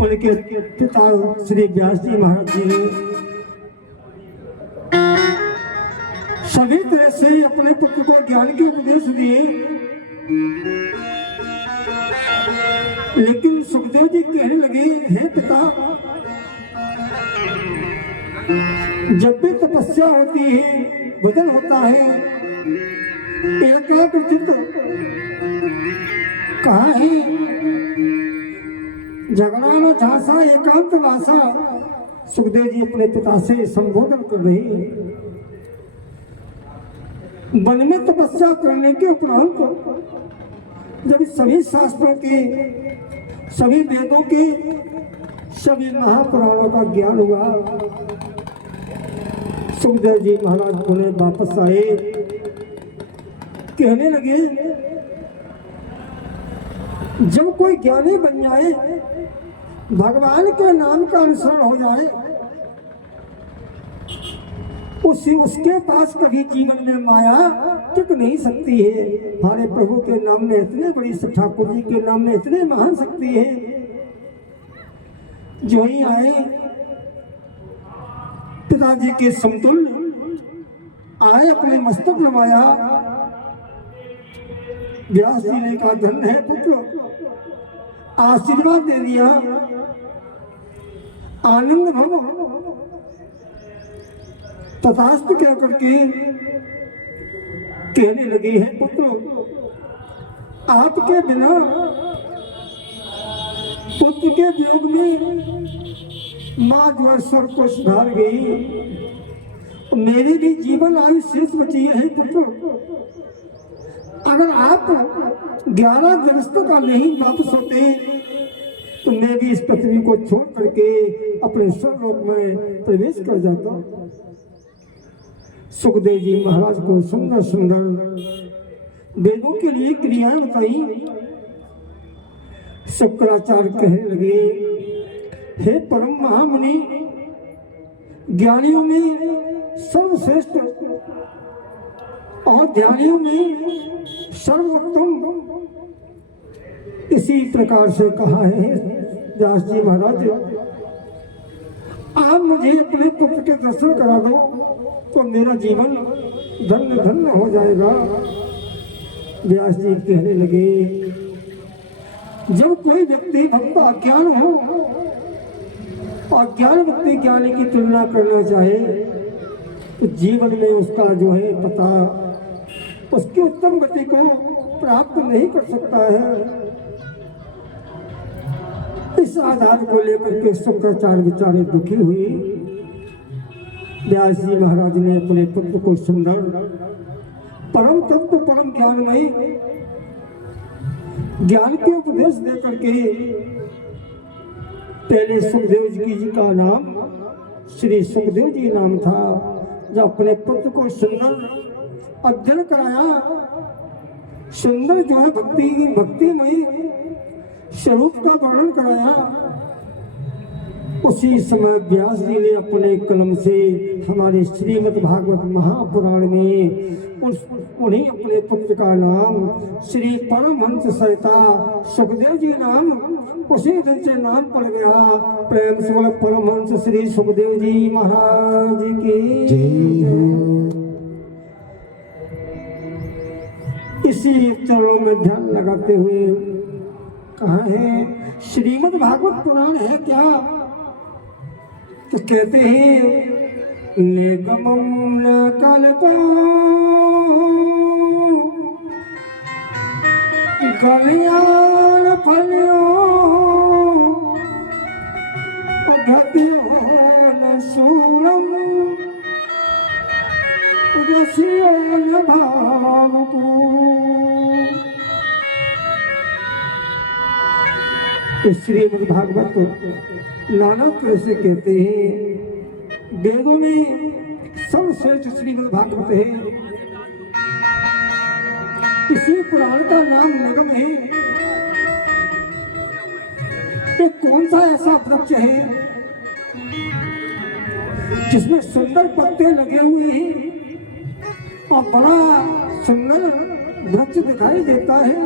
उनके पिता श्री व्यास जी महाराज जी ने सभी तरह से अपने पुत्र को ज्ञान के उपदेश दिए, लेकिन सुखदेव जी कहने लगे, हे पिता, जब भी तपस्या होती है, भजन होता है, एकाग्र चित्त कहाँ है? झगड़ा न झांसा एकांत वासा। सुखदेव जी अपने पिता से संबोधन कर रहे हैं। वन में तपस्या करने के उपरांत जब सभी शास्त्रों के, सभी वेदों के, सभी महापुराणों का ज्ञान हुआ, सुखदेव जी महाराज पुनः वापस आए, कहने लगे, जब कोई ज्ञानी बन जाए, भगवान के नाम का अनुसरण हो जाए, उसके पास कभी जीवन में माया टिक नहीं सकती है। हमारे प्रभु के नाम में इतने बड़ी, ठाकुर जी के नाम में इतने महान शक्ति है। जो ही आए, पिताजी के समतुल्य आए, अपने मस्तक नवाया, व्यास जी ने कहा, धन है पुत्र, आशीर्वाद दे दिया, आनंद भव तथास्तु कह करके कहने लगे, हैं पुत्र, आपके बिना, पुत्र के वियोग में माँ जो स्वर को सुधार गई, मेरी भी जीवन आयु शेष बची है पुत्र। अगर आप 11 दिवसों का नहीं वापस होते तो मैं भी इस पृथ्वी को छोड़ करके अपने स्वर्गलोक में प्रवेश कर जाता। सुखदेव जी महाराज को सुंदर सुंदर वेदों के लिए क्रियाएं बताई। शुक्राचार्य कहने लगे, हे परम महामुनि, ज्ञानियों में सर्वश्रेष्ठ और ध्यानियों में सर्वोत्तम, इसी प्रकार से कहा है व्यास जी महाराज। आप मुझे अपने पुत्र के दर्शन करा दो तो मेरा जीवन धन्य धन्य हो जाएगा। व्यास जी कहने लगे, जब कोई व्यक्ति भक्त अज्ञान हो और ज्ञान व्यक्ति ज्ञानी की तुलना करना चाहे तो जीवन में उसका जो है पता, उसकी उत्तम गति को प्राप्त नहीं कर सकता है। इस आधार को लेकर के शुक्राचार्य बेचारे दुखी हुए। व्यास जी महाराज ने अपने पुत्र को सुंदर परम तत्व, परम ज्ञानमयी ज्ञान के उपदेश दे करके, पहले सुखदेव जी का नाम श्री सुखदेव जी नाम था, जब अपने पुत्र को सुंदर अध्ययन कराया, सुंदर जो है भक्तिमयी स्वरूप का वर्णन कराया, उसी समय व्यास जी ने अपने कलम से हमारे श्रीमद् भागवत महापुराण में उन्हीं अपने पुत्र का नाम श्री परमहंस सहिता सुखदेव जी नाम उसी दिन से नाम पड़ गया। प्रेम से बोले परमहंस श्री सुखदेव जी महाराज की इसी चरणों में ध्यान लगाते हुए कहाँ है श्रीमद् भागवत पुराण है क्या? तो कहते हैं निगमं न कल्पो कल्याण फल्यो गतियो न शूलम रसियो न भावको। श्रीमद् भागवत नाना तरह से कहते हैं, वेदों में सर्वश्रेष्ठ श्रीमद् भागवत है। इसी पुराण का नाम निगम है। ये कौन सा ऐसा वृक्ष है जिसमें सुंदर पत्ते लगे हुए हैं और बड़ा सुंदर वृक्ष दिखाई देता है।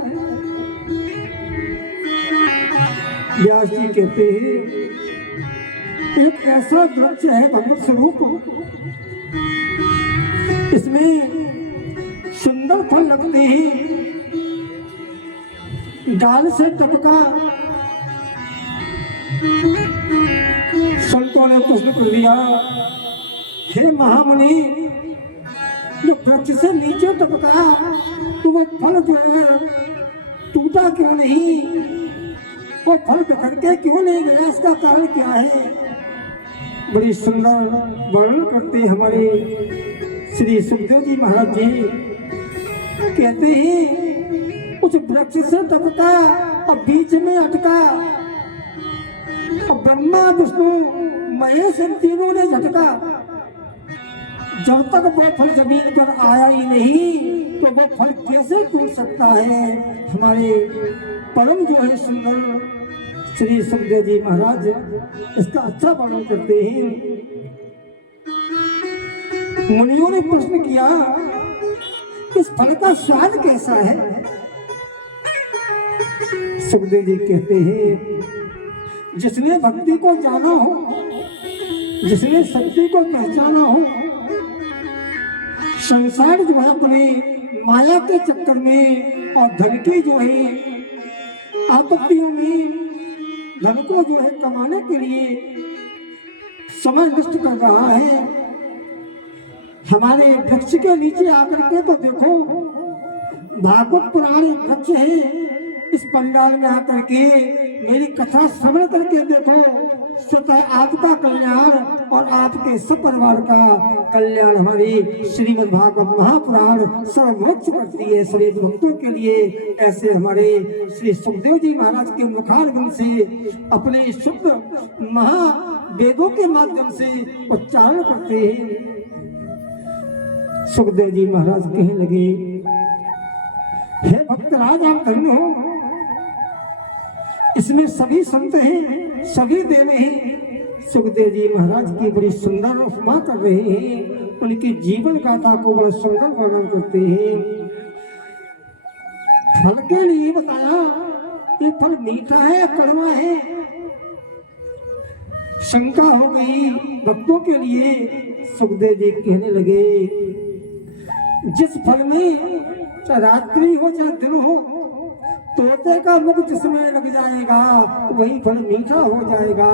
व्यास जी कहते हैं एक ऐसा वृक्ष है भगवत स्वरूप, इसमें सुंदर फल लगते हैं, डाल से टपका। संतों ने प्रश्न कर दिया, हे महामुनि, जो वृक्ष से नीचे टपका तो वो फल जो है टूटा क्यों नहीं, वो फल बिखर के क्यों नहीं गया, इसका कारण क्या है? बड़ी सुंदर वर्णन करते हमारे श्री सुखदेव जी महाराज जी। कहते हैं उस वृक्ष से टपका और बीच में अटका, और ब्रह्मा विष्णु महेश इन तीनों ने झटका। जब तक वो फल जमीन पर आया ही नहीं तो वो फल कैसे टूट सकता है? हमारे परम जो है सुंदर श्री सुखदेव जी महाराज इसका अच्छा वर्णन करते हैं। मुनियों ने प्रश्न किया, इस फल का स्वाद कैसा है? सुखदेव जी कहते हैं, जिसने भक्ति को जाना हो, जिसने सत्य को पहचाना हो, संसार जो है अपने माया के चक्कर में और धन की जो है आपत्तियों में धन को जो है कमाने के लिए समय नष्ट कर रहा है, हमारे वृक्ष के नीचे आकर के तो देखो, भागवत पुराण वृक्ष है, इस पंडाल में आकर के मेरी कथा श्रवण करके देखो, स्वतः आपका कल्याण और आपके सपरिवार का कल्याण हमारी श्रीमद् भागवत महापुराण सर्वमोक्ष करती है श्री भक्तों के लिए। ऐसे हमारे श्री सुखदेव जी महाराज के मुखारविंद से अपने शुद्ध महावेदों के माध्यम से उच्चारण करते हैं। सुखदेव जी महाराज कहने लगे, हे भक्तराज आप धन्य हो, इसमें सभी संत हैं, सभी देव हैं। सुखदेव जी महाराज की बड़ी सुंदर उपमा कर रहे हैं, उनकी जीवन गाथा को बड़ा सुंदर वर्णन करते हैं। फल के लिए बताया, ये फल मीठा है या कड़वा है? शंका हो गई भक्तों के लिए। सुखदेव जी कहने लगे, जिस फल में चाहे रात्रि हो चाहे दिन हो, तोते का मुख जिसमें लग जाएगा वही फल मीठा हो जाएगा।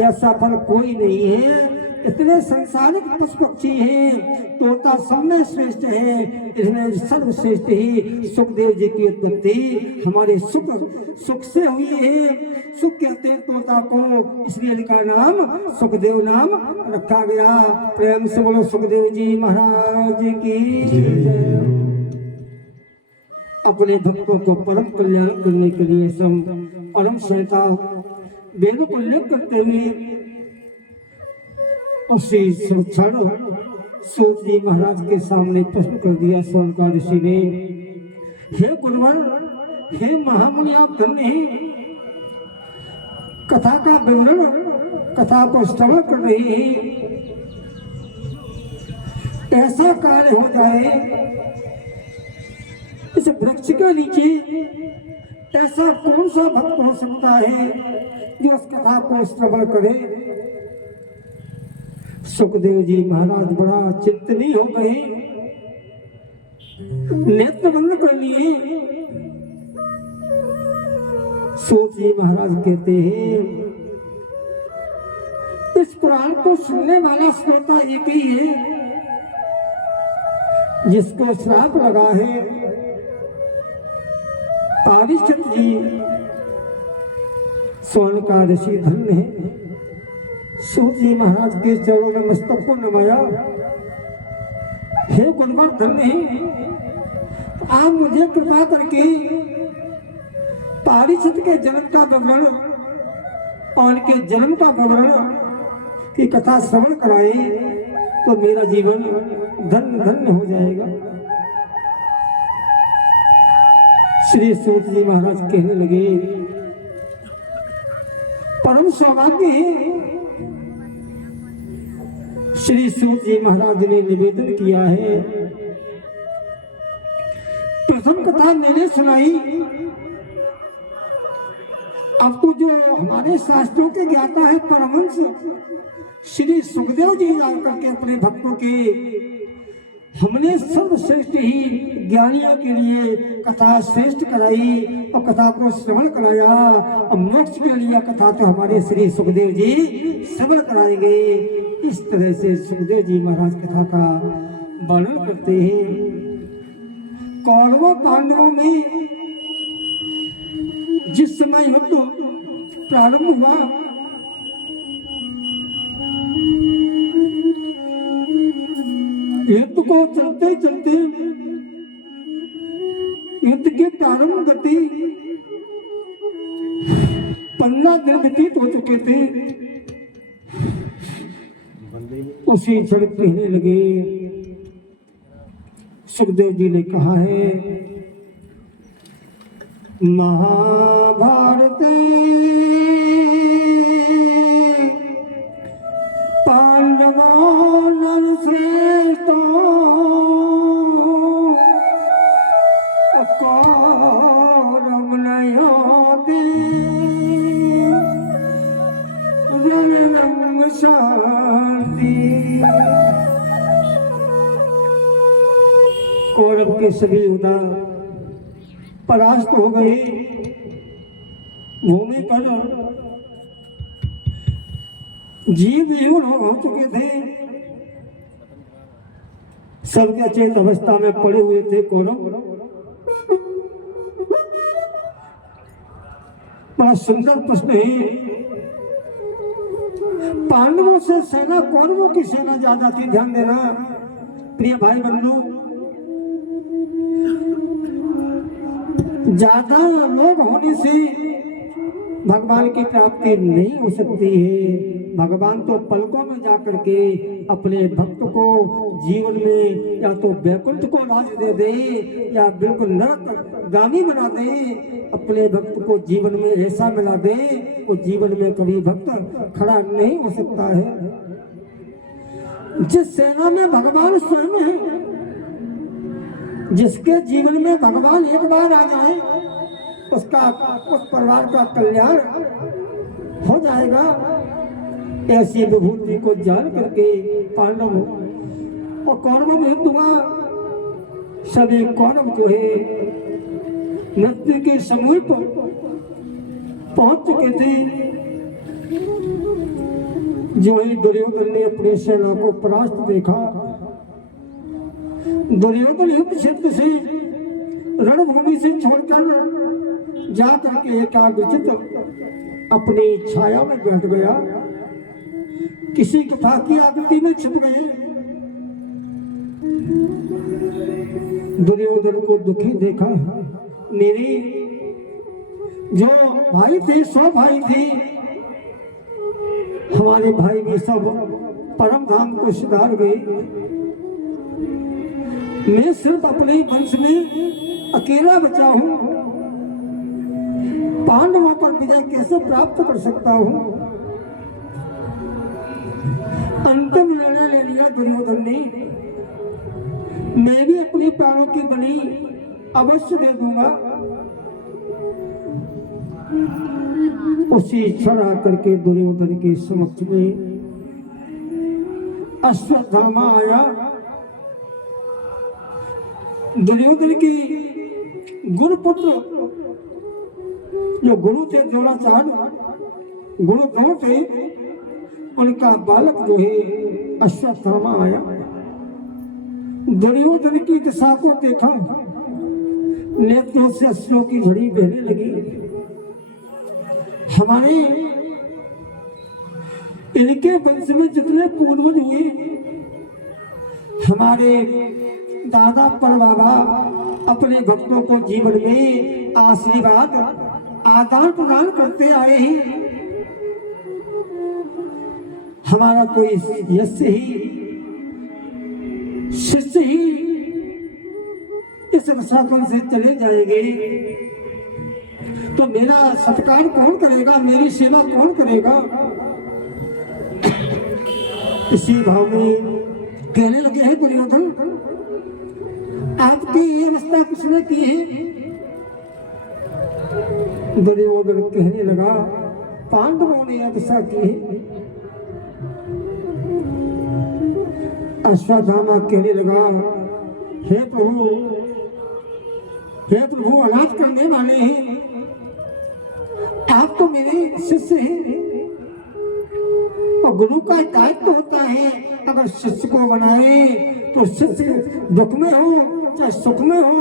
ऐसा फल कोई नहीं है। इतने संसारिक पशु पक्षी हैं, तोता सब में श्रेष्ठ है, इसमें सर्वश्रेष्ठ ही सुखदेव जी की उत्पत्ति हमारे सुख से हुई है। सुख कहते हैं तोता को, इसलिए इनका नाम सुखदेव नाम रखा गया। प्रेम से बोलो सुखदेव जी महाराज की जय। अपने भक्तों को परम कल्याण करने के लिए सब परम संहिता वेद को उल्लेख करते हुए और श्री सूत जी महाराज के सामने प्रश्न कर दिया सोनका ऋषि ने, हे गुरुवर, हे महामुनि आप धन्य हैं, कथा का विवरण कथा को श्रवण कर रहे हैं, ऐसा कार्य हो जाए इस वृक्ष के नीचे, ऐसा कौन सा भक्त हो सकता है जो उस कथा को श्रवण करे? सुखदेव जी महाराज बड़ा चिंतनीय हो गए, नेत्र बंद कर लिए। सूत जी महाराज कहते हैं, इस पुराण को सुनने वाला श्रोता एक ही है जिसको श्राप लगा है। पारिष्ठित जी स्वर्ण का ऋषि धन्य है। सूत जी महाराज के चरणों में मस्तक को नमाया, हे गुरुवर धन्य है, आप मुझे कृपा करके पारिष्ठित के जन्म का विवरण और उनके जन्म का विवरण की कथा श्रवण कराए तो मेरा जीवन धन्य धन्य हो जाएगा। श्री सूत जी महाराज कहने लगे, परम सौभाग्य है। श्री सूत जी महाराज ने निवेदन किया है, प्रथम कथा मैंने सुनाई, अब तो जो हमारे शास्त्रों के ज्ञाता है परमहंस श्री सुखदेव जी जाकर के अपने भक्तों के हमने सर्वश्रेष्ठ ही ज्ञानियों के लिए कथा श्रेष्ठ कराई और कथा को श्रवण कराया। और मोक्ष के लिए कथा तो हमारे श्री सुखदेव जी श्रवण कराएंगे। इस तरह से सुखदेव जी महाराज कथा का वर्णन करते हैं। कौरवों पांडवों में जिस समय युद्ध प्रारंभ हुआ, युद्ध को चलते चलते युद्ध के प्रारंभ गति 15 दिन व्यतीत हो चुके थे। उसी क्षण कहने लगे, सुखदेव जी ने कहा है, महाभारत पांडवों नरश्रेष्ठों कौरव नयोते रणरंग शांति। कौरव के सभी योद्धा परास्त हो गए। भूमि पर जीव विहीन हो चुके थे। सबके अचेत अवस्था में पड़े हुए थे कौरव। बड़ा सुंदर प्रश्न है। पांडवों से सेना कौरवों की सेना ज्यादा थी। ध्यान देना प्रिय भाई बंधु, ज्यादा लोग होने से भगवान की प्राप्ति नहीं हो सकती है। भगवान तो पलकों में जाकर के अपने भक्त को जीवन में या तो वैकुंठ को राज दे दे या बिल्कुल नरक गामी बना दे। अपने भक्त को जीवन में ऐसा मिला दे वो जीवन में कभी भक्त खड़ा नहीं हो सकता है। जिस सेना में भगवान स्वयं है, जिसके जीवन में भगवान एक बार आ जाए उसका उस परिवार का कल्याण हो जाएगा। ऐसी विभूति को जान करके पांडव और कौरवों में युद्ध हुआ। सभी कौरव जो है मृत्यु के समीप पहुंच चुके थे। जो ही दुर्योधन ने अपनी सेना को परास्त देखा। दुर्योधन युद्ध क्षेत्र से रणभूमि से छोड़कर जाकर के एकाग्रचित्त अपनी छाया में बैठ गया। किसी गुफा की आकृति में छिप गए। दुर्योधन को दुखी देखा। मेरे जो भाई थे 100 भाई थे, हमारे भाई भी सब परम धाम को सुधार गए। मैं सिर्फ अपने वंश में अकेला बचा हूं। पांडवों पर विजय कैसे प्राप्त कर सकता हूं? अंतिम निर्णय ले लिया दुर्योधन ने। मैं भी अपने प्राणों की बलि अवश्य दे दूंगा। उसी क्षण आकर के दुर्योधन के समक्ष में अश्वत्थामा आया। दुर्योधन की गुरुपुत्र जो गुरु थे, द्रोणाचार्य गुरु दो थे, उनका बालक जो है अश्वत्थामा आया। दुर्योधन की दशा को देखा। नेत्रों से अश्रु की झड़ी बहने लगी। हमारे इनके वंश में जितने पूर्वज हुए, हमारे दादा परबाबा अपने भक्तों को जीवन में आशीर्वाद आदान प्रदान करते आए हैं। हमारा कोई यस्य ही शिष्य ही इस रसातन से चले जाएंगे तो मेरा सत्कार कौन करेगा, मेरी सेवा कौन करेगा? इसी भाव में कहने लगे हैं दुर्योधन, आपकी ये अवस्था किसने की है? दुर्योधन कहने लगा, पांडवों ने ऐसा की। अश्वत्थामा कहने लगा, हे प्रभु अनाथ करने वाले हैं, आप तो मेरे शिष्य हैं और गुरु का दायित्व होता है अगर शिष्य को बनाए तो शिष्य दुख में हो चाहे सुख में हो,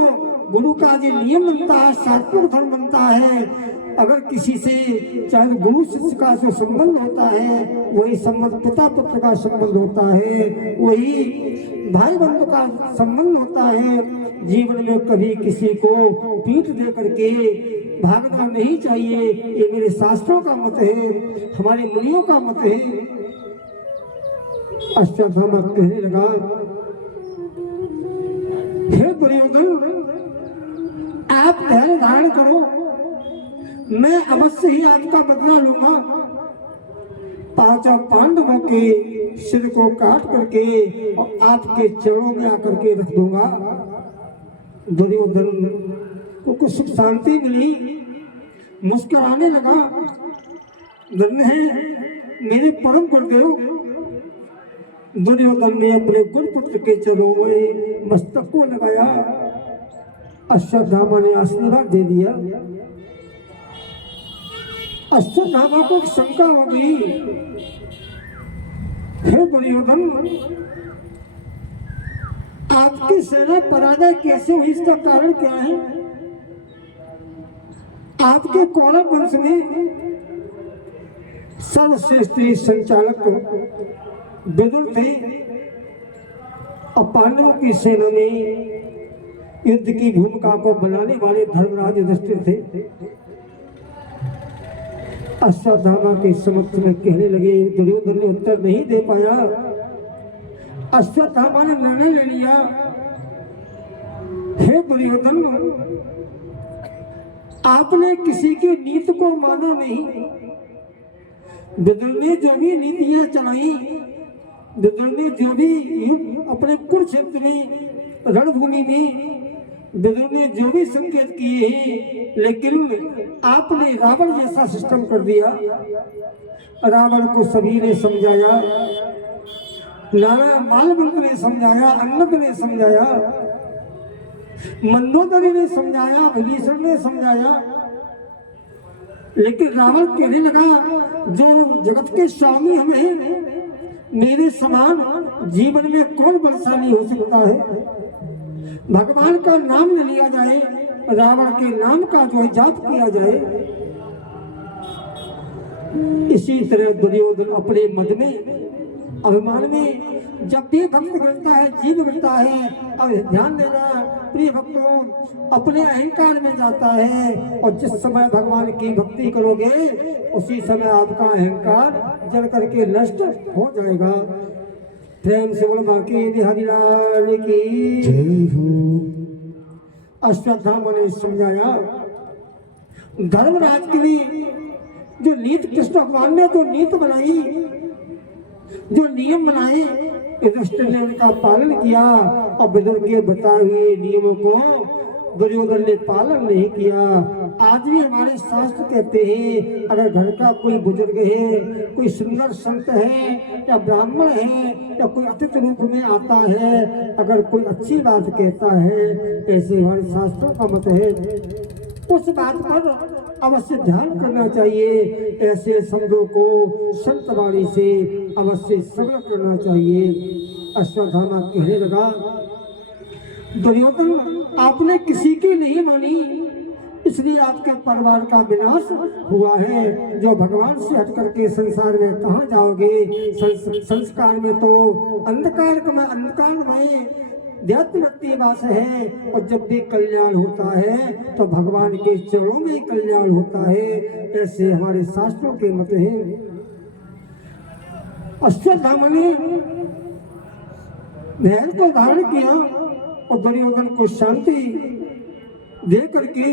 गुरु का जो नियम बनता है, सात्विक धर्म बनता है। अगर किसी से चाहे गुरु शिष्य का जो संबंध होता है वही संबंध पिता पुत्र का संबंध होता है, वही भाई बंधु का संबंध होता है। जीवन में कभी किसी को पीठ दे करके भागना नहीं चाहिए, ये मेरे शास्त्रों का मत है, हमारे मुनियों का मत है। अश्वत्थामा कहने लगा, हे दुर्योधन आप धैर्य धारण करो, मैं अवश्य ही आपका बदला लूंगा। पांचों पांडवों के सिर को काट करके और आपके चरणों में आकर के रख दूंगा। दुर्योधन को कुछ सुख शांति मिली, मुस्कुराने लगा। धन्य है मेरे परम गुरुदेव। दुर्योधन ने अपने गुरुपुत्र के चरणों में मस्तक को लगाया। अश्वत्थामा ने आशीर्वाद दे दिया। अश्वत्थामा को शंका हो गई, हे दुर्योधन आपकी सेना पराजय कैसे हुई, इसका कारण क्या है? आपके कौरव वंश में सर्वश्रेष्ठ संचालक विदुर थे और पांडवों की सेना में युद्ध की भूमिका को बनाने वाले धर्मराज युधिष्ठिर थे। अश्वत्थामा के समक्ष में कहने लगे। दुर्योधन ने उत्तर नहीं दे पाया। अश्वत्थामा ने निर्णय ले लिया, हे दुर्योधन आपने किसी की नीति को माना नहीं। विदुर ने जो भी नीतियां चलाई, विदुर ने जो भी अपने कुरुक्षेत्र में रणभूमि में विदुर ने जो भी संकेत किए हैं, लेकिन आपने रावण जैसा सिस्टम कर दिया। रावण को सभी ने समझाया, नाना मालवंत ने समझाया, अन्नद ने समझाया, मंदोदरी ने समझाया, विभीषण ने समझाया, लेकिन रावण कहने लगा जो जगत के स्वामी हम हैं, मेरे समान जीवन में कौन बलशाली हो सकता है। भगवान का नाम न लिया जाए, रावण के नाम का जो है जाप किया जाए। इसी तरह दुर्योधन अपने मद में अभिमान में जब भी भक्त गिरता है, जीव गिरता है, अब ध्यान देना प्रिय भक्तों, अपने अहंकार में जाता है और जिस समय भगवान की भक्ति करोगे उसी समय आपका अहंकार जल करके नष्ट हो जाएगा। प्रेम से बोल बाकी बिहारी लाल की जय हो। अश्वत्थामा ने समझाया, धर्मराज के लिए जो नीति कृष्ण भगवान ने जो नीति बनाई, जो नियम बनाए, युधिष्ठिर ने उनका पालन किया और विदुर के बताए हुए नियमों को दुर्योधन ने पालन नहीं किया। आज भी हमारे शास्त्र कहते हैं अगर घर का कोई बुजुर्ग है, कोई सुंदर संत है या ब्राह्मण है या कोई अतिथि रूप में आता है, अगर कोई अच्छी बात कहता है, ऐसे हमारे शास्त्रों का मत है, उस बात पर अवश्य ध्यान करना चाहिए। ऐसे शब्दों को संत वाणी से अवश्य श्रवण करना चाहिए। अश्वत्थामा कहने लगा, दुर्योधन आपने किसी की नहीं मानी, इसलिए आपके परिवार का विनाश हुआ है। जो भगवान से हट करके संसार में कहाँ जाओगे? संस्कार में तो अंधकार में व्यक्ति वास है, और जब भी कल्याण होता है तो भगवान के चरणों में कल्याण होता है। ऐसे हमारे शास्त्रों के मत हैं। अश्वत्थामा ने धैर्य को धारण किया और दुर्योधन को शांति दे करके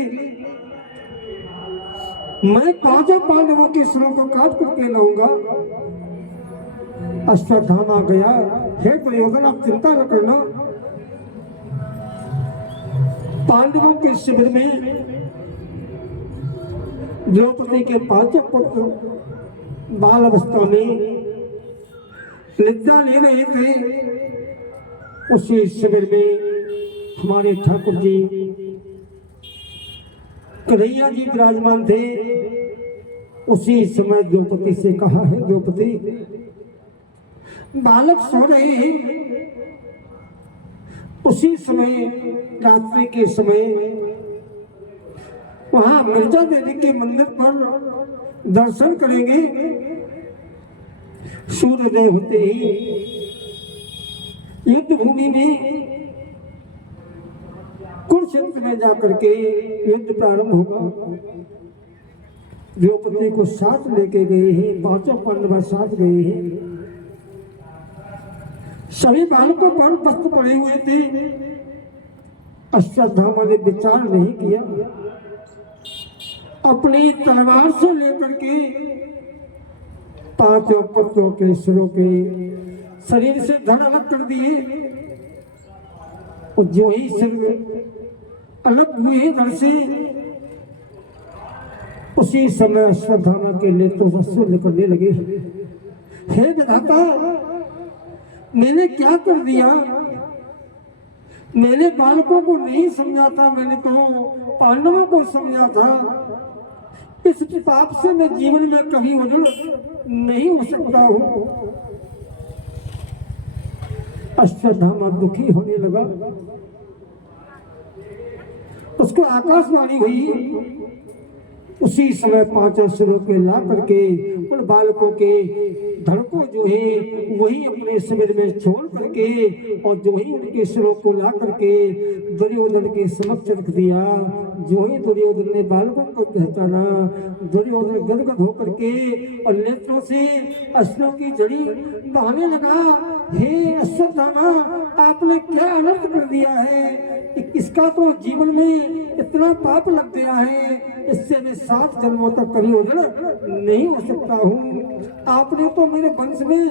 मैं पांचों पांडवों के सिरों को काट करके लाऊंगा। अश्वत्थामा गया, हे दुर्योधन आप चिंता न करना, पांडवों के शिविर में द्रौपदी के पांचों पुत्र बाल अवस्था में निद्रा ले रहे थे। उसी शिविर में हमारे ठाकुर जी कन्हैया जी विराजमान थे। उसी समय द्रौपदी से कहा है, द्रौपदी बालक सो रहे हैं। उसी समय रात्रि के समय वहां मिर्जा देवी के मंदिर पर दर्शन करेंगे। सूर्योदय होते ही युद्ध भूमि में कुरुक्षेत्र में जाकर के युद्ध प्रारंभ होगा। द्रौपदी को साथ लेके गए हैं, पांचों पांडव साथ गए हैं। सभी बालकों पर वस्त्र पड़े हुए थे। अश्वत्थामा ने विचार नहीं किया, अपनी तलवार से लेकर के पांचों पुत्रों के सिरों के शरीर से धड़ अलग कर दिए। और जो ही सिर अलग हुए धड़ से, उसी समय अश्वत्थामा के नेत्रों से अश्रु निकलने लगे। हे विधाता, मैंने क्या कर दिया? मैंने बालकों को नहीं समझा था, मैंने तो पांडवों को समझा था। इस पाप से मैं जीवन में कभी उजड़ नहीं हो सकता हूं। अश्वत्थामा दुखी होने लगा। उसको आकाशवाणी हुई। उसी समय पांचों सिरों के ला करके उन बालकों के धड़ को जो है वही अपने शिविर में छोड़ करके और जो ही उनके सिरों को ला करके दुर्योधन के समक्ष रख दिया। जो ही दुर्योधन ने बालकों को पहचाना, दुर्योधन गदगद होकर के और नेत्रों से अश्रु की जड़ी बहाने लगा। हे अश्वत्थामा, आपने क्या अनर्थ कर दिया है? इसका तो जीवन में इतना पाप लग गया है, इससे मैं 7 जन्मों तक कभी उजड़ नहीं हो सकता हूँ। आपने तो मेरे वंश में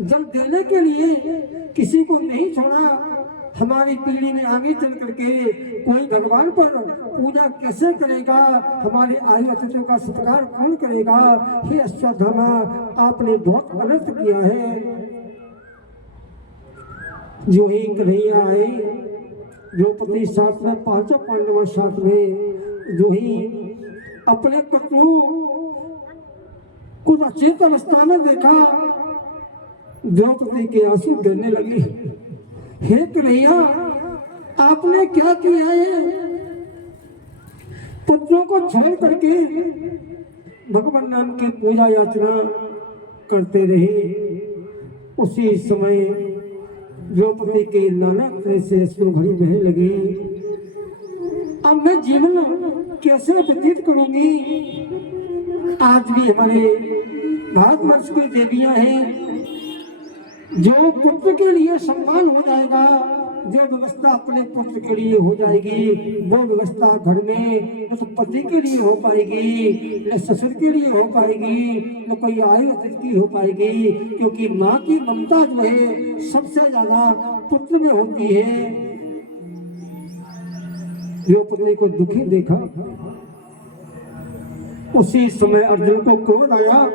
जल देने के लिए किसी को नहीं छोड़ा। हमारी पीढ़ी में आगे चल करके कोई भगवान पर पूजा कैसे करेगा? हमारे आयु अतिथियों का सत्कार कौन करेगा? हे अश्वत्थामा, आपने बहुत अनर्थ किया है। जो ही कन्हैया आए, द्रौपदी साथ में, पांचों पांडव साथ में, जो ही अपने पुत्रों को अचेत अवस्था में देखा, द्रौपदी के आंसू गिरने लगे। हे कन्हैया, आपने क्या किया है? पुत्रों को छोड़ करके भगवान नाम की पूजा याचना करते रहे। उसी समय द्रौपदी के नाना तरह से अश्रु भरी बहने लगी। अब मैं जीवन कैसे व्यतीत करूंगी? आज भी हमारे भारतवर्ष की देवियां हैं, जो पुत्र के लिए सम्मान हो जाएगा, जो व्यवस्था अपने पुत्र के लिए हो जाएगी, वो व्यवस्था घर में न तो पति के लिए हो पाएगी, न ससुर के लिए हो पाएगी, न कोई आयु अतिथि की हो पाएगी। क्योंकि माँ की ममता जो है सबसे ज्यादा पुत्र में होती है। द्रौपदी को दुखी देखा। उसी समय अर्जुन को क्रोध आया।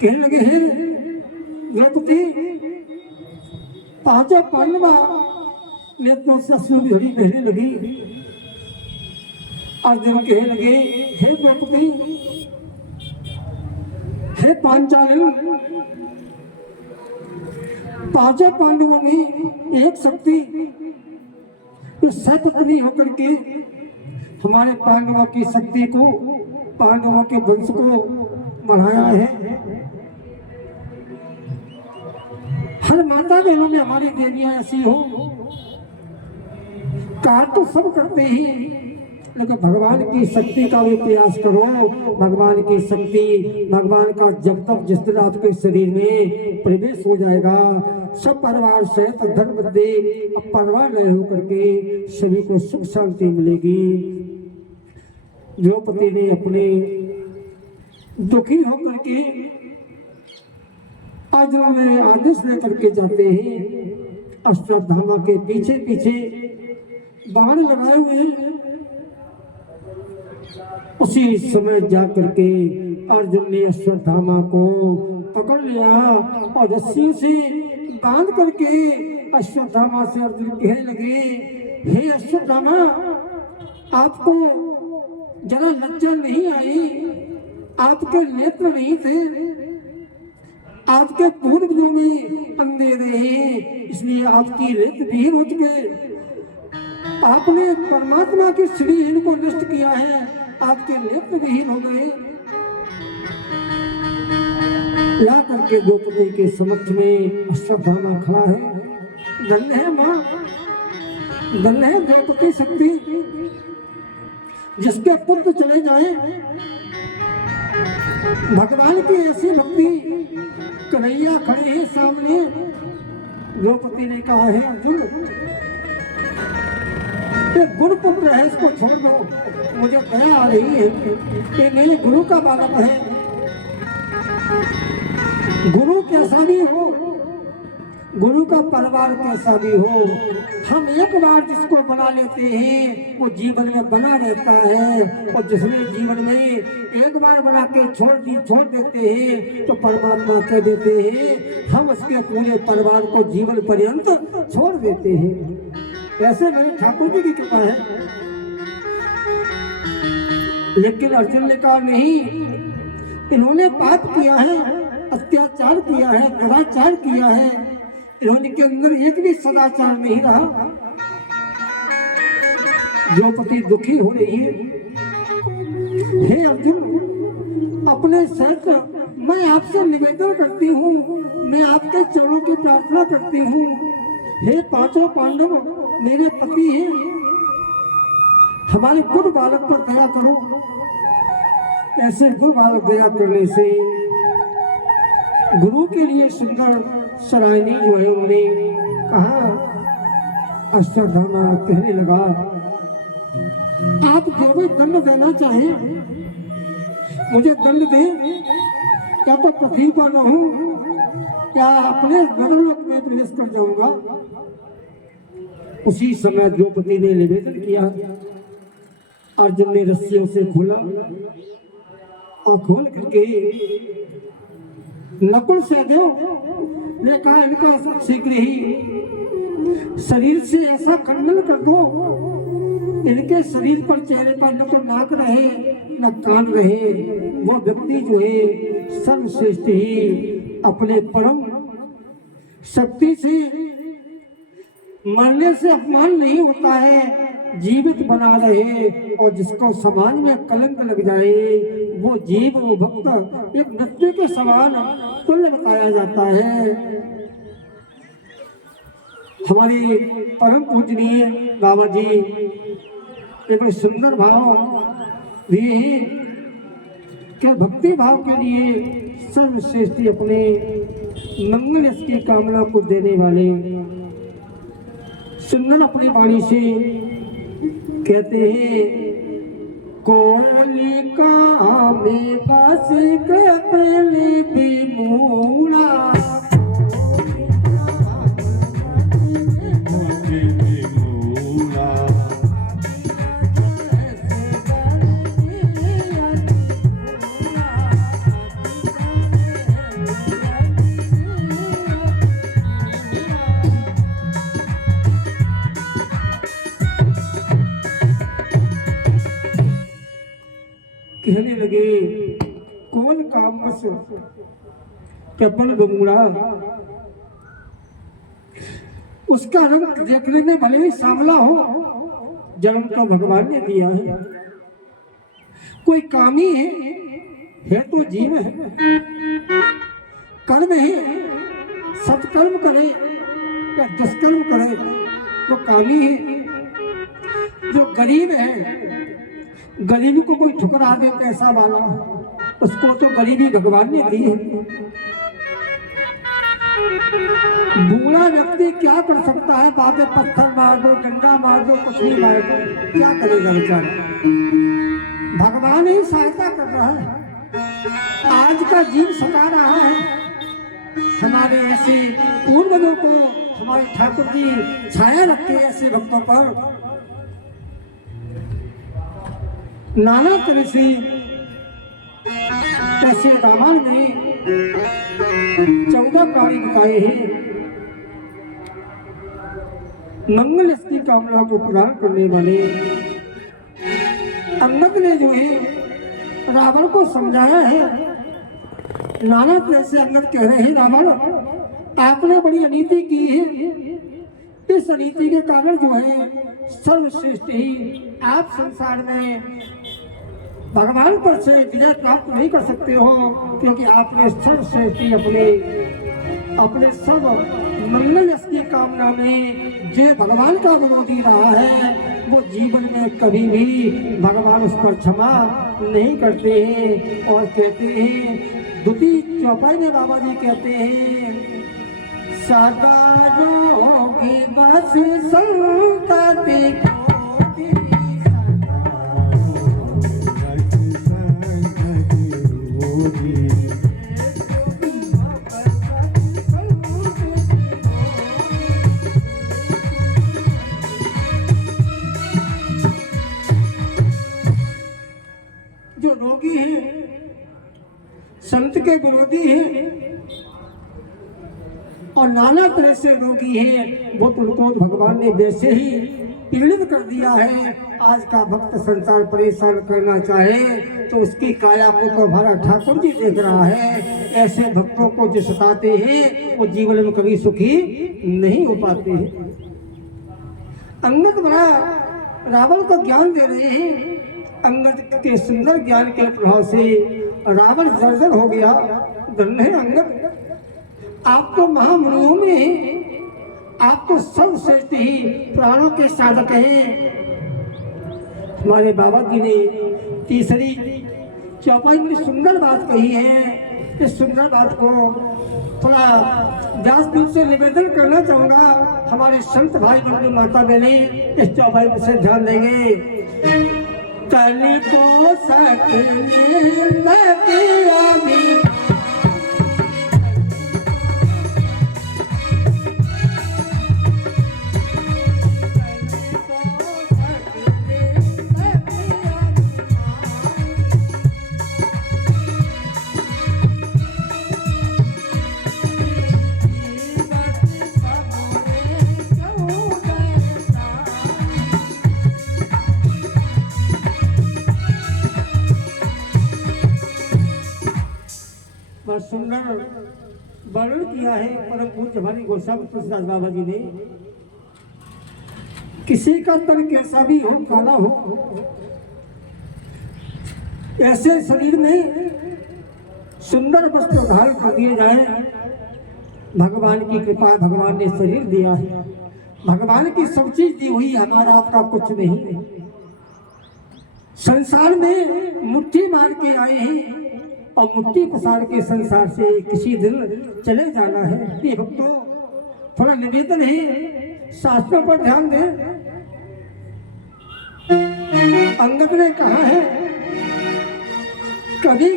कहने लगे, हे द्रौपदी, पांचों पांडव नेत्रों से अश्रु की झड़ी बहने लगी। अर्जुन कहने लगे, हे द्रौपदी, हे पांचाल, पांचों पांडवों में एक शक्ति सपत्नी होकर के हमारे पांडवों की शक्ति को, पांडवों के वंश को बढ़ाया है। हर माता बहनों में हमारी देवियां ऐसी हो। कार्य तो सब करते ही, लेकिन भगवान की शक्ति का भी प्रयास करो। भगवान की शक्ति, भगवान का जब तक जिस दिन आपके शरीर में प्रवेश हो जाएगा, सब परिवार सहित धन बुद्धि परिवार लय होकर के सभी को सुख शांति मिलेगी। द्रौपदी ने अपने दुखी होकर के अर्जुन में आदेश लेकर के जाते हैं। अश्वत्थामा के पीछे पीछे बाण लगाए हुए हैं। उसी समय जा करके अर्जुन ने अश्वत्थामा को पकड़ लिया और रस्सी से बांध करके अश्वत्थामा से अर्जुन कहने लगे, हे अश्वत्थामा, आपको जरा लज्जा नहीं आई? आपके नेत्र नहीं थे? आपके पूर्वजों में अंधेरे हैं, इसलिए आपकी नेत्र विहीन हो चुके। आपने परमात्मा की श्रीहीन को नष्ट किया है, आपके नेत्र विहीन हो गए। ला करके द्रौपदी के समक्ष में अश्वत्थामा खड़ा है। धन्य है माँ, धन्य है द्रौपदी शक्ति, जिसके पुत्र चले जाए। भगवान की ऐसी भक्ति, कन्हैया खड़े हैं सामने। द्रौपदी ने कहा है अर्जुन, ये गुरु पुत्र है, इसको छोड़ दो, मुझे दया आ रही है। ये मेरे गुरु का बालक है। गुरु कैसा भी हो, गुरु का परिवार कैसा भी हो, हम एक बार जिसको बना लेते हैं वो जीवन में बना रहता है। और जिसने जीवन में एक बार बना के छोड़ देते हैं तो परमात्मा कह देते हैं हम उसके पूरे परिवार को जीवन पर्यंत छोड़ देते हैं। ऐसे मेरे ठाकुर जी की कृपा है। लेकिन अर्जुन ने कहा नहीं, इन्होंने पाप किया है, अत्याचार किया है, दुराचार किया है, इन्होंने के अंदर एक भी सदाचार नहीं रहा। द्रौपदी दुखी हो रही है। हे अर्जुन, अपने सहस्त्र मैं आपसे निवेदन करती हूँ, मैं आपके चरणों की प्रार्थना करती हूँ। हे पांचों पांडव मेरे पति हैं, हमारे गुरु बालक पर दया करो। ऐसे गुरु बालक दया करने से गुरु के लिए सुंदर सराहनीय जो है उन्होंने कहा। अश्वत्थामा कहने लगा, आप जो भी दंड देना चाहें मुझे दंड दें, या तो पृथ्वी पर रहूं या अपने नरलोक में प्रवेश कर जाऊंगा। उसी समय द्रौपदी ने निवेदन किया। अर्जुन ने रस्सियों से खोला और खोल करके नकुल सहदेव ने कहा, इनका शीघ्र ही शरीर से ऐसा खंडन कर दो, इनके शरीर पर चेहरे पर न तो नाक रहे न कान रहे। वो व्यक्ति जो है सर्वश्रेष्ठ ही अपने परम शक्ति से मरने से अपमान नहीं होता है, जीवित बना रहे। और जिसको समाज में कलंक लग जाए वो जीव, वो भक्त एक मृत्यु के समान तुल्य बताया जाता है। हमारे परम पूजनीय बाबा जी एक सुंदर भाव भी है कि भक्ति भाव के लिए सर्वश्रेष्ठ अपने मंगल की कामना को देने वाले सुंदर अपनी वाणी से कहते हैं, कोलिका में बस कपल बिमूड़ा, कहने लगे कौन काम बस कपल बमुड़ा। उसका रंग देखने में भले ही सांवला हो, जन्म तो भगवान ने दिया है। कोई कामी है तो जीव है, कर्म है, सत्कर्म करे या दुष्कर्म करे तो कामी है। जो गरीब है, गरीबी को कोई ठुकरा दे पैसा वाला, उसको तो गरीबी भगवान ने दी है। बूढ़ा व्यक्ति क्या कर सकता है? बातें पत्थर मार दो, डंडा मार दो, कुछ नहीं मार दो, क्या करेगा बेचारा? भगवान ही सहायता कर रहा है। आज का जीव सता रहा है। हमारे ऐसे पूर्वजों को हमारे ठाकुर जी छाया रखे ऐसे भक्तों पर। नाना तरह से ऐसे रामायण ने 14 प्राणी बताए हैं। मंगल की कामना को पूरा करने वाले अंगद ने जो है रावण को समझाया है। नाना तरह से अंगद कह रहे हैं, रावण आपने बड़ी अनीति की है। इस अनीति के कारण जो है सर्वश्रेष्ठ ही आप संसार में भगवान पर से विजय प्राप्त नहीं कर सकते हो, क्योंकि आपने सर्वश्रेष्ठ ही अपने सब मंगल यश की कामना में जो भगवान का विरोधी रहा है वो जीवन में कभी भी भगवान उस पर क्षमा नहीं करते हैं। और कहते हैं द्वितीय चौपाई में बाबा जी कहते हैं, सदा जोगी बस संतति को जो रोगी है, संत के विरोधी है और नाना तरह से रोगी है, वो तुमको भगवान ने वैसे ही पीड़ित कर दिया है। आज का भक्त संसार परेशान करना चाहे तो उसकी काया को तो हमारा ठाकुर जी देख रहा है। ऐसे भक्तों को जो सताते हैं वो जीवन में कभी सुखी नहीं हो पाते हैं। अंगद बड़ा रावण को ज्ञान दे रहे हैं। अंगद के सुंदर ज्ञान के प्रभाव से रावण जर्जर हो गया। धन्य है अंगद, आपको महामुनियों में आपको सर्वश्रेष्ठ ही प्राणों के साधक हैं। हमारे बाबा जी ने तीसरी चौपाई में सुंदर बात कही है। इस सुंदर बात को थोड़ा व्यासपीठ से निवेदन करना चाहूंगा। हमारे संत भाई बंधु माता बहने इस चौपाई से ध्यान देंगे। तन को सकने सुंदर वर्णन किया है परम पूज्य हमारी गोस्वामी तुलसीदास बाबा जी ने। किसी का तन कैसा भी हो, काला हो, ऐसे शरीर में सुंदर वस्त्र धारण कर दिए जाए। भगवान की कृपा, भगवान ने शरीर दिया है, भगवान की सब चीज दी हुई, हमारा आपका कुछ नहीं। संसार में मुट्ठी मार के आए हैं और मुट्ठी पसार के संसार से किसी दिन चले जाना है। ये भक्तों थोड़ा निवेदन है, शास्त्रों पर ध्यान दें। अंगद ने कहा है कभी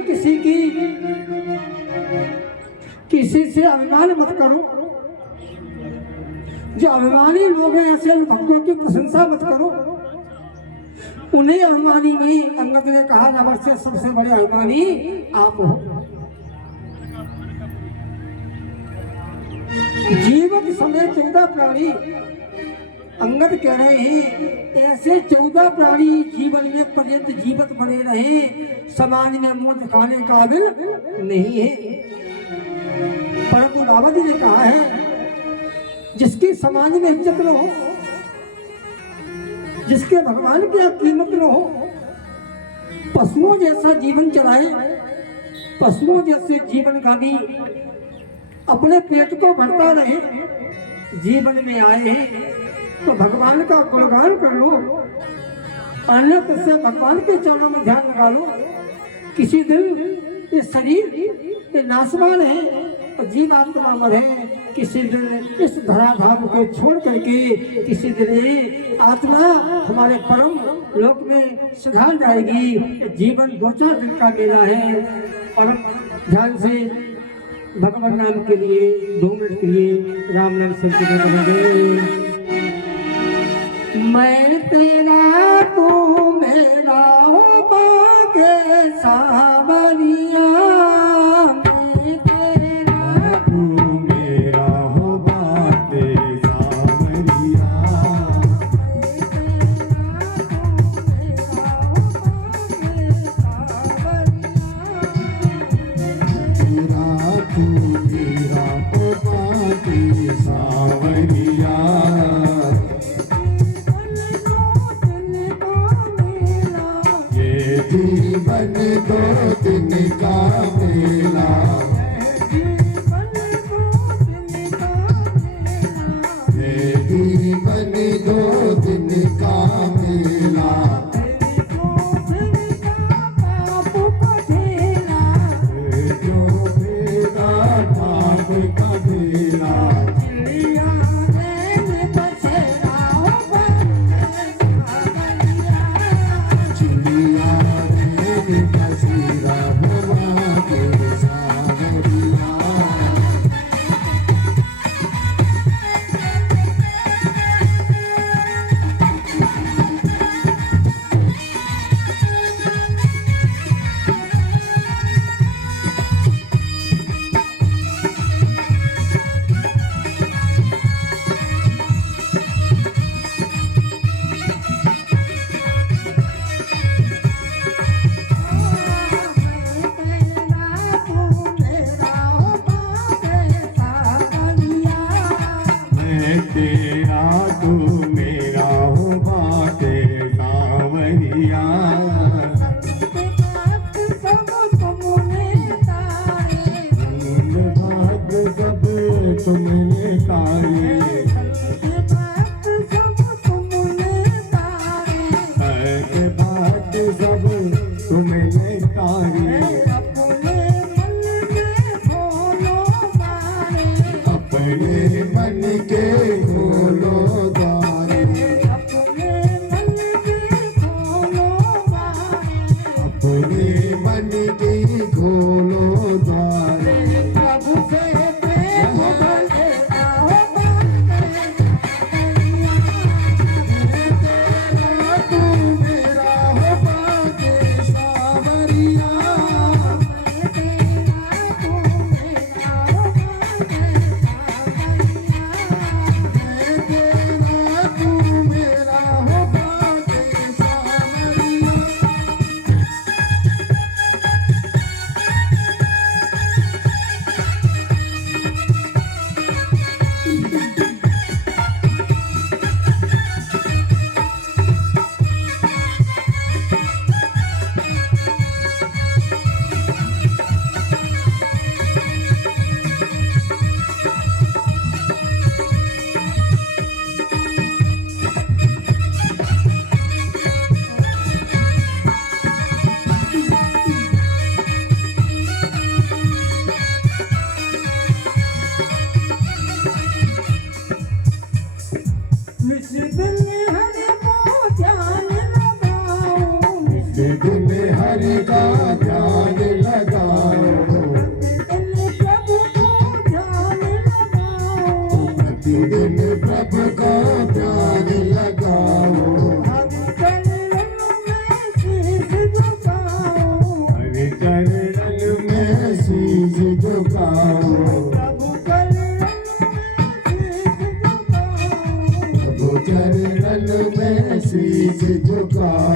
किसी से अभिमान मत करो। जो अभिमानी लोग हैं ऐसे भक्तों की प्रशंसा मत करो। उन्हें अभिमानी में अंगद ने कहा जबर से सबसे बड़े अभिमानी आप हो। जीवन समय 14 प्राणी, अंगद कह रहे हैं ऐसे 14 प्राणी जीवन में पर्यंत जीवित बने रहे, समाज में मुंह दिखाने काबिल नहीं है। परंतु बाबा जी ने कहा है जिसकी समाज में इज्जत न हो, जिसके भगवान की कीमत न हो, पशुओं जैसा जीवन चलाए, पशुओं जैसे जीवन का भी अपने पेट को भरता रहे, जीवन में आए हैं तो भगवान का गुणगान कर लो, अन्यथा से भगवान के चरणों में ध्यान लगा लो। किसी दिन ये शरीर ये नाशवान है और जीवात्मा मर है, किसी दिन इस धराधाम को छोड़ करके किसी दिन आत्मा हमारे परम लोक में सुधार जाएगी। जीवन 2-4 दिन का मेला है। परम ध्यान से भगवान नाम के लिए 2 मिनट के लिए राम नाम संकीर्तन करेंगे। मैं तेरा तू मैं मेरा हो बाके सावरिया मैं तेरा तू मेरा हो बाके सावरिया तेरा तू मेरा हो बाके सावरिया ये जीवन दो दिन का मेला ये जीवन दो दिन का मेला ये जो मेरा पाप का ढेला चुलिया रे बसेरा भवा के सावरिया मैं तेरा तू मेरा हो बाके सावरिया भाग सब तुमने कारे भाग सब तुमने कारे अपने मन के खोलो द्वार अपने मन के खोलो द्वार तेरा तू मेरा हो बाके सावरिया तेरा तू मेरा हो बाके सावरिया दिन हरि का ध्यान लगाओ प्रतिदिन प्रभु का ध्यान लगाओ हरि चरण में शीश झुकाओ प्रभु चरण में शीश झुकाओ